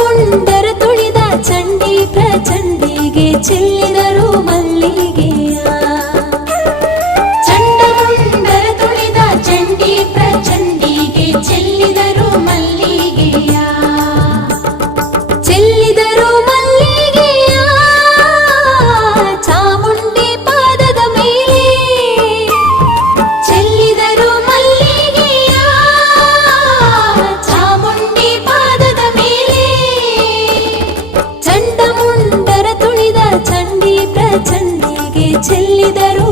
மனமுண்ட líder